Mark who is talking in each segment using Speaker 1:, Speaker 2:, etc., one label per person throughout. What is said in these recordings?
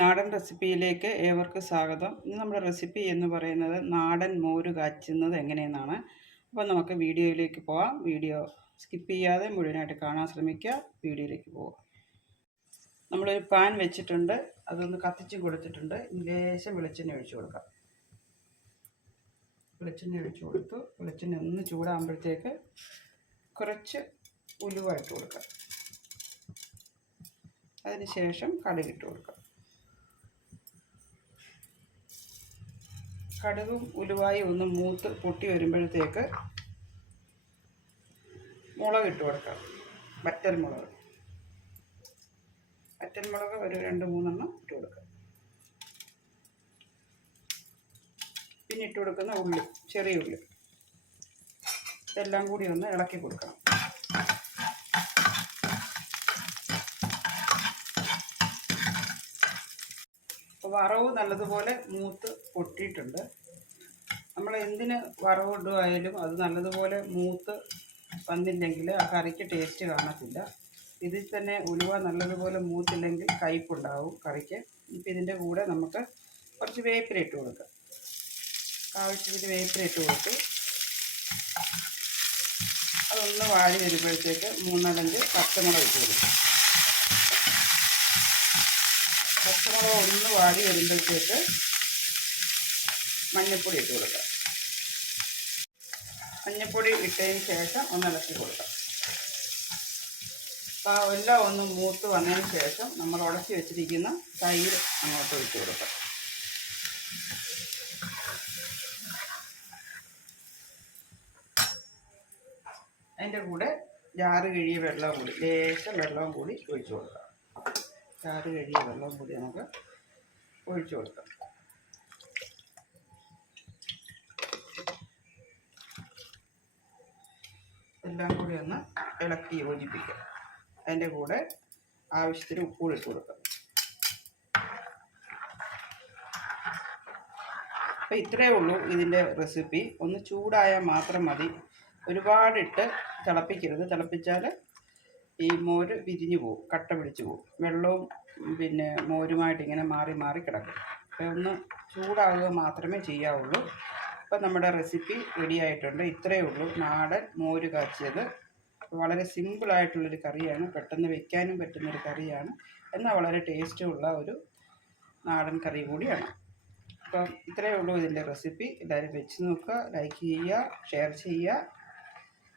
Speaker 1: നാടൻ റെസിപ്പിയിലേക്ക് ഏവർക്കും സ്വാഗതം. ഇന്ന് നമ്മുടെ റെസിപ്പി എന്ന് പറയുന്നത് നാടൻ മോര് കാച്ചുന്നത് എങ്ങനെയെന്നാണ്. അപ്പോൾ നമുക്ക് വീഡിയോയിലേക്ക് പോവാം. വീഡിയോ സ്കിപ്പ് ചെയ്യാതെ മുഴുവനായിട്ട് കാണാൻ ശ്രമിക്കുക. വീഡിയോയിലേക്ക് പോവാം. നമ്മളൊരു പാൻ വെച്ചിട്ടുണ്ട്. അതൊന്ന് കത്തിച്ചും കൊടുത്തിട്ടുണ്ട്. ലേശം വെളിച്ചെണ്ണ ഒഴിച്ചു കൊടുക്കാം. വെളിച്ചെണ്ണ ഒഴിച്ചു കൊടുത്തു. വെളിച്ചെണ്ണ ഒന്ന് ചൂടാകുമ്പോഴത്തേക്ക് കുറച്ച് ഉലുവായിട്ട് കൊടുക്കാം. അതിന് ശേഷം കടുകിട്ട് കൊടുക്കാം. കടുകും ഉലുവായും ഒന്ന് മൂത്ത് പൊട്ടി വരുമ്പോഴത്തേക്ക് മുളക് ഇട്ട് കൊടുക്കാം. വറ്റൽ മുളക് വറ്റൽ മുളക് ഒരു രണ്ട് മൂന്നെണ്ണം ഇട്ട് കൊടുക്കാം. പിന്നെ ഇട്ട് കൊടുക്കുന്ന ഉള്ളി ചെറിയ ഉള്ളി. ഇതെല്ലാം കൂടി ഒന്ന് ഇളക്കി കൊടുക്കണം. അപ്പോൾ വറവ് നല്ലതുപോലെ മൂത്ത് പൊട്ടിയിട്ടുണ്ട്. നമ്മൾ എന്തിന് വറവിടുവായാലും അത് നല്ലതുപോലെ മൂത്ത് വന്നില്ലെങ്കിൽ ആ കറിക്ക് ടേസ്റ്റ് കാണത്തില്ല. ഇതിൽ തന്നെ ഉലുവ നല്ലതുപോലെ മൂത്തില്ലെങ്കിൽ കയ്പുണ്ടാവും കറിക്ക്. ഇപ്പം ഇതിന്റെ കൂടെ നമുക്ക് കുറച്ച് വേപ്പില ഇട്ട് കൊടുക്കാം. ആവശ്യത്തിന് വേപ്പില ഇട്ട് കൊടുത്തു അതൊന്ന് വാടി വരുമ്പോഴത്തേക്ക് മൂന്നാലഞ്ച് പച്ചമുളക് ഇട്ട് കൊടുക്കാം. പച്ചമുളക് ഒന്ന് വാടി വരുമ്പോഴത്തേക്ക് മഞ്ഞൾപ്പൊടി ഇട്ട് കൊടുക്കാം. മഞ്ഞൾപ്പൊടി ഇട്ടതിന് ശേഷം ഒന്ന് ഇളക്കി കൊടുക്കാം. അപ്പോൾ എല്ലാം ഒന്ന് മൂത്ത് വന്നതിന് ശേഷം നമ്മൾ ഉടച്ചി വെച്ചിരിക്കുന്ന തൈര് അങ്ങോട്ട് ഒഴിച്ച് കൊടുക്കാം. അതിന്റെ കൂടെ ജാറ് കഴിയ വെള്ളം കൂടി ലേശം വെള്ളം കൂടി ഒഴിച്ചു കൊടുക്കാം. ചാറ് കഴിയ വെള്ളം കൂടി നമുക്ക് ഒഴിച്ചു കൊടുക്കാം. എല്ലാം കൂടി ഒന്ന് ഇളക്കി യോജിപ്പിക്കുക. അതിന്റെ കൂടെ ആവശ്യത്തിന് ഉപ്പുകൂടി ഇട്ട് കൊടുക്കുക അപ്പോൾ ഇത്രയേ ഉള്ളൂ ഇതിന്റെ റെസിപ്പി. ഒന്ന് ചൂടായാൽ മാത്രം മതി. ഒരുപാടിട്ട് തിളപ്പിക്കരുത്. തിളപ്പിച്ചാൽ ഈ മോര് വിരിഞ്ഞു പോകും കട്ട പിടിച്ചു പോകും. വെള്ളവും പിന്നെ മോരുമായിട്ട് ഇങ്ങനെ മാറി മാറി കിടക്കും. അപ്പോൾ ഒന്ന് ചൂടാവുക മാത്രമേ ചെയ്യാവുള്ളൂ. അപ്പോൾ നമ്മുടെ റെസിപ്പി റെഡി ആയിട്ടുണ്ട്. ഇത്രയേ ഉള്ളൂ. നാടൻ മോര് കാച്ചിയത്. വളരെ സിമ്പിളായിട്ടുള്ളൊരു കറിയാണ്. പെട്ടെന്ന് വെക്കാനും പറ്റുന്നൊരു കറിയാണ്. എന്നാൽ വളരെ ടേസ്റ്റുള്ള ഒരു നാടൻ കറി കൂടിയാണ്. അപ്പം ഇത്രയേ ഉള്ളൂ ഇതിന്റെ റെസിപ്പി എല്ലാവരും വെച്ച് നോക്കുക. ലൈക്ക് ചെയ്യുക. ഷെയർ ചെയ്യുക.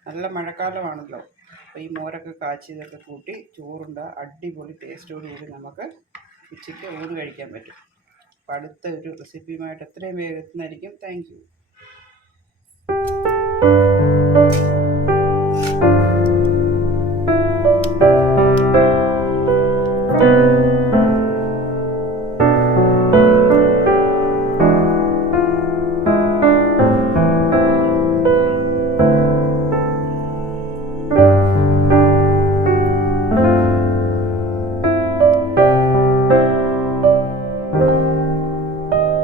Speaker 1: നല്ല മഴക്കാലമാണല്ലോ. അപ്പോൾ ഈ മോരൊക്കെ കാച്ചിയതൊക്കെ കൂട്ടി ചോറുണ്ട. അടിപൊളി ടേസ്റ്റോടുകൂടി നമുക്ക് ഉച്ചയ്ക്ക് ഊണ് കഴിക്കാൻ പറ്റും. അപ്പോൾ അടുത്ത ഒരു റെസിപ്പിയുമായിട്ട് എത്രയും വേഗത്തിനായിരിക്കും. Thank Thank you.